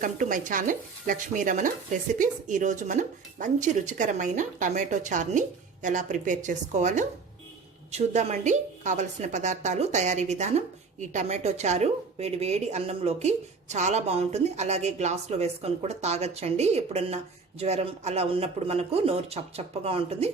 Welcome to my channel Lakshmi Ramana recipes ఈరోజు మనం మంచి రుచికరమైన టమాటో చార్ని ఎలా ప్రిపేర్ చేసుకోవాలో చూద్దామండి. కావలసిన పదార్థాలు తయారీ విధానం ఈ టమాటో చారు వేడి వేడి అన్నంలోకి చాలా బాగుంటుంది. అలాగే గ్లాస్లో వేసుకొని కూడా తాగొచ్చండి. ఎప్పుడన్నా జ్వరం అలా ఉన్నప్పుడు మనకు నోరు చప్పచప్పగా ఉంటుంది.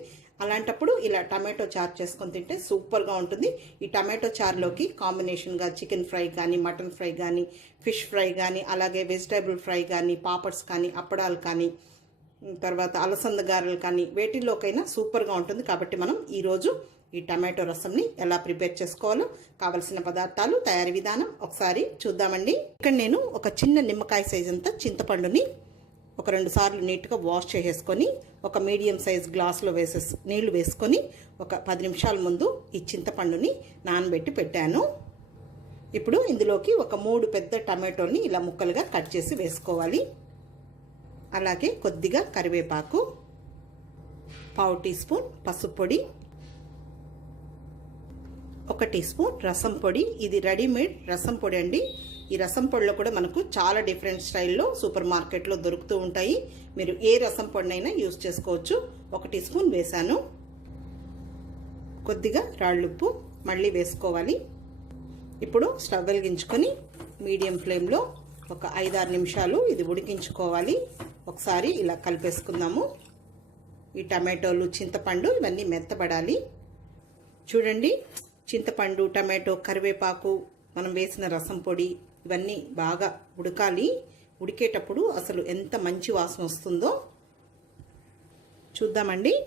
అలాంటప్పుడు ఇలా టమాటో చారు చేసుకొని తింటే సూపర్గా ఉంటుంది. ఈ టమాటో చారులోకి కాంబినేషన్గా చికెన్ ఫ్రై కానీ మటన్ ఫ్రై కానీ ఫిష్ ఫ్రై కానీ అలాగే వెజిటేబుల్ ఫ్రై కానీ పాపడ్స్ కానీ అప్పడాలు కానీ తర్వాత అలసంద గారెలు కానీ వేటిల్లోకైనా సూపర్గా ఉంటుంది. కాబట్టి మనం ఈరోజు ఈ టమాటో రసంని ఎలా ప్రిపేర్ చేసుకోవాలో కావలసిన పదార్థాలు తయారీ విధానం ఒకసారి చూద్దామండి. ఇక్కడ నేను ఒక చిన్న నిమ్మకాయ సైజ్ అంతా చింతపండుని ఒక రెండు సార్లు నీట్గా వాష్ చేసేసుకొని ఒక మీడియం సైజ్ గ్లాస్లో వేసేసి నీళ్ళు వేసుకొని ఒక పది నిమిషాల ముందు ఈ చింతపండుని నానబెట్టి పెట్టాను. ఇప్పుడు ఇందులోకి ఒక మూడు పెద్ద టమాటోని ఇలా ముక్కలుగా కట్ చేసి వేసుకోవాలి. అలాగే కొద్దిగా కరివేపాకు పావు టీ స్పూన్ పసుపు పొడి ఒక టీ స్పూన్ రసం పొడి. ఇది రెడీమేడ్ రసం పొడి అండి. ఈ రసం పొడిలో కూడా మనకు చాలా డిఫరెంట్ స్టైల్లో సూపర్ మార్కెట్లో దొరుకుతూ ఉంటాయి. మీరు ఏ రసం పొడినైనా యూజ్ చేసుకోవచ్చు. ఒక టీ స్పూన్ వేసాను కొద్దిగా రాళ్ళుప్పు మళ్ళీ వేసుకోవాలి. ఇప్పుడు స్టవ్ వెలిగించుకొని మీడియం ఫ్లేమ్లో ఒక ఐదారు నిమిషాలు ఇది ఉడికించుకోవాలి. ఒకసారి ఇలా కలిపేసుకుందాము. ఈ టమాటోలు చింతపండు ఇవన్నీ మెత్తబడాలి. చూడండి చింతపండు టమాటో కరివేపాకు మనం వేసిన రసం పొడి ఇవన్నీ బాగా ఉడకాలి. ఉడికేటప్పుడు అసలు ఎంత మంచి వాసన వస్తుందో చూద్దామండి.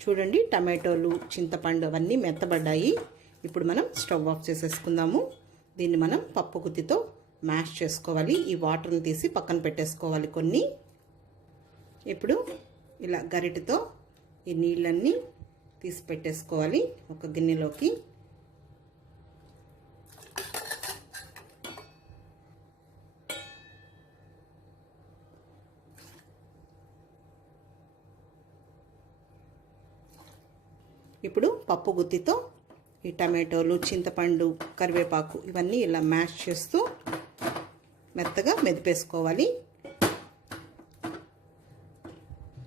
చూడండి టమాటోలు చింతపండు అవన్నీ మెత్తబడ్డాయి. ఇప్పుడు మనం స్టవ్ ఆఫ్ చేసేసుకుందాము. దీన్ని మనం పప్పు గుత్తితో మ్యాష్ చేసుకోవాలి. ఈ వాటర్ని తీసి పక్కన పెట్టేసుకోవాలి కొన్ని. ఇప్పుడు ఇలా గరిటతో ఈ నీళ్ళన్నీ తీసి పెట్టేసుకోవాలి ఒక గిన్నెలోకి. ఇప్పుడు పప్పు గుత్తితో ఈ టమాటోలు చింతపండు కరివేపాకు ఇవన్నీ ఇలా మ్యాష్ చేస్తూ మెత్తగా మెదిపేసుకోవాలి.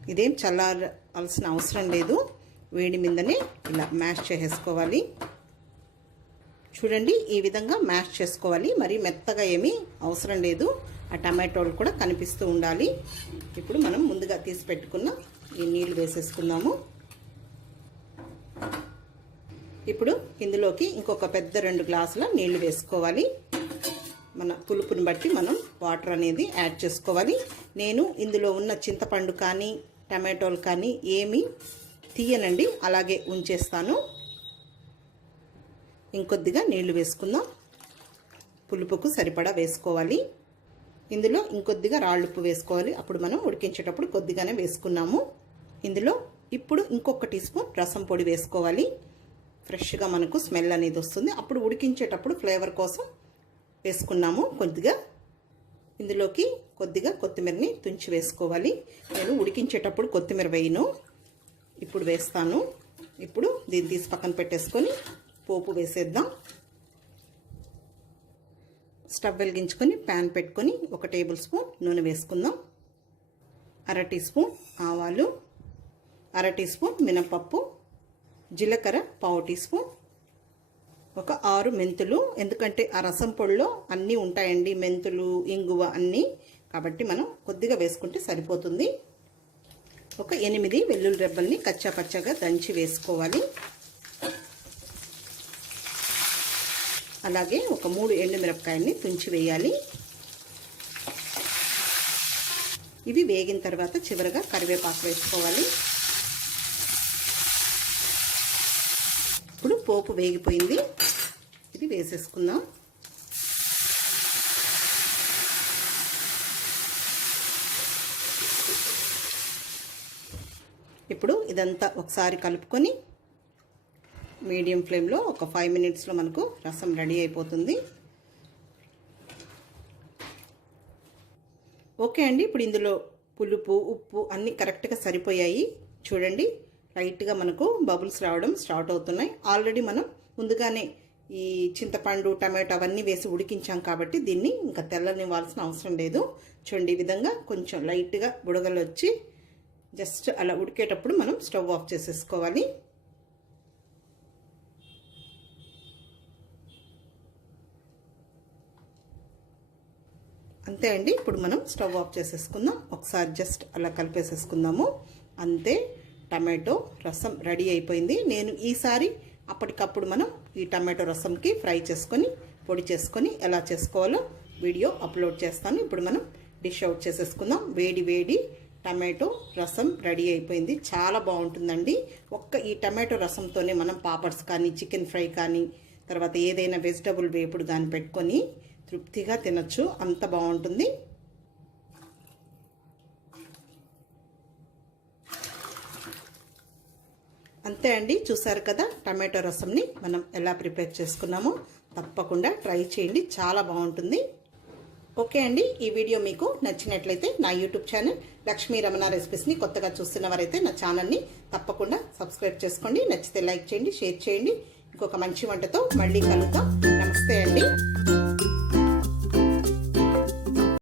ఇదేం చల్లారాల్సిన అవసరం లేదు. వేడి మీదనే ఇలా మ్యాష్ చేసేసుకోవాలి. చూడండి ఈ విధంగా మ్యాష్ చేసుకోవాలి. మరి మెత్తగా ఏమీ అవసరం లేదు. ఆ టమాటోలు కూడా కనిపిస్తూ ఉండాలి. ఇప్పుడు మనం ముందుగా తీసి పెట్టుకున్న ఈ నీళ్ళు వేసేసుకుందాము. ఇప్పుడు ఇందులోకి ఇంకొక పెద్ద రెండు గ్లాసుల నీళ్ళు వేసుకోవాలి. మన పులుపుని బట్టి మనం వాటర్ అనేది యాడ్ చేసుకోవాలి. నేను ఇందులో ఉన్న చింతపండు కానీ టమాటోలు కానీ ఏమీ తీయనండి. అలాగే ఉంచేస్తాను. ఇంకొద్దిగా నీళ్ళు వేసుకుందాం. పులుపుకు సరిపడా వేసుకోవాలి. ఇందులో ఇంకొద్దిగా రాళ్ళుప్పు వేసుకోవాలి. అప్పుడు మనం ఉడికించేటప్పుడు కొద్దిగానే వేసుకున్నాము. ఇందులో ఇప్పుడు ఇంకొక టీ స్పూన్ రసం పొడి వేసుకోవాలి. ఫ్రెష్గా మనకు స్మెల్ అనేది వస్తుంది. అప్పుడు ఉడికించేటప్పుడు ఫ్లేవర్ కోసం వేసుకున్నాము కొద్దిగా. ఇందులోకి కొద్దిగా కొత్తిమీరని తుంచి వేసుకోవాలి. నేను ఉడికించేటప్పుడు కొత్తిమీర వేయను. ఇప్పుడు వేస్తాను. ఇప్పుడు దీన్ని తీసి పక్కన పెట్టేసుకొని పోపు వేసేద్దాం. స్టవ్ వెలిగించుకొని ప్యాన్ పెట్టుకొని ఒక టేబుల్ స్పూన్ నూనె వేసుకుందాం. అర టీ స్పూన్ ఆవాలు అర టీ స్పూన్ మినపప్పు జీలకర్ర పావు టీ స్పూన్ ఒక ఆరు మెంతులు. ఎందుకంటే ఆ రసం పొడిలో అన్నీ ఉంటాయండి మెంతులు ఇంగువ అన్నీ. కాబట్టి మనం కొద్దిగా వేసుకుంటే సరిపోతుంది. ఒక ఎనిమిది వెల్లుల్లి రెబ్బల్ని కచ్చా పచ్చగా దంచి వేసుకోవాలి. అలాగే ఒక మూడు ఎండుమిరపకాయల్ని తుంచి వేయాలి. ఇవి వేగిన తర్వాత చివరగా కరివేపాకు వేసుకోవాలి. ఇప్పుడు పోపు వేగిపోయింది. ఇది వేసేసుకుందాం. ఇప్పుడు ఇదంతా ఒకసారి కలుపుకొని మీడియం ఫ్లేమ్లో ఒక ఫైవ్ మినిట్స్లో మనకు రసం రెడీ అయిపోతుంది. ఓకే అండి ఇప్పుడు ఇందులో పులుపు ఉప్పు అన్నీ కరెక్ట్గా సరిపోయాయి. చూడండి లైట్గా మనకు బబుల్స్ రావడం స్టార్ట్ అవుతున్నాయి. ఆల్రెడీ మనం ముందుగానే ఈ చింతపండు టమాటో అవన్నీ వేసి ఉడికించాం కాబట్టి దీన్ని ఇంకా తెల్లనివ్వాల్సిన అవసరం లేదు. చూడండి ఈ విధంగా కొంచెం లైట్గా బుడగలు వచ్చి జస్ట్ అలా ఉడికేటప్పుడు మనం స్టవ్ ఆఫ్ చేసేసుకోవాలి. అంతే అండి ఇప్పుడు మనం స్టవ్ ఆఫ్ చేసేసుకుందాం. ఒకసారి జస్ట్ అలా కలిపేసేసుకుందాము. అంతే టమాటో రసం రెడీ అయిపోయింది. నేను ఈసారి అప్పటికప్పుడు మనం ఈ టమాటో రసంకి ఫ్రై చేసుకొని పొడి చేసుకొని ఎలా చేసుకోవాలో వీడియో అప్లోడ్ చేస్తాను. ఇప్పుడు మనం డిష్ అవుట్ చేసేసుకుందాం. వేడి వేడి టమాటో రసం రెడీ అయిపోయింది. చాలా బాగుంటుందండి. ఒక్క ఈ టమాటో రసంతోనే మనం పాపడ్స్ కానీ చికెన్ ఫ్రై కానీ తర్వాత ఏదైనా వెజిటబుల్ వేపుడు కానీ పెట్టుకొని తృప్తిగా తినచ్చు. అంత బాగుంటుంది. అంతే అండి. చూసారు కదా టమాటో రసంని మనం ఎలా ప్రిపేర్ చేసుకున్నామో? తప్పకుండా ట్రై చేయండి. చాలా బాగుంటుంది. ఓకే అండి. ఈ వీడియో మీకు నచ్చినట్లయితే నా యూట్యూబ్ ఛానల్ లక్ష్మీ రమణ రెసిపీస్ని కొత్తగా చూస్తున్న వారైతే నా ఛానల్ని తప్పకుండా సబ్స్క్రైబ్ చేసుకోండి. నచ్చితే లైక్ చేయండి షేర్ చేయండి. ఇంకొక మంచి వంటతో మళ్ళీ కలుద్దాం. నమస్తే అండి.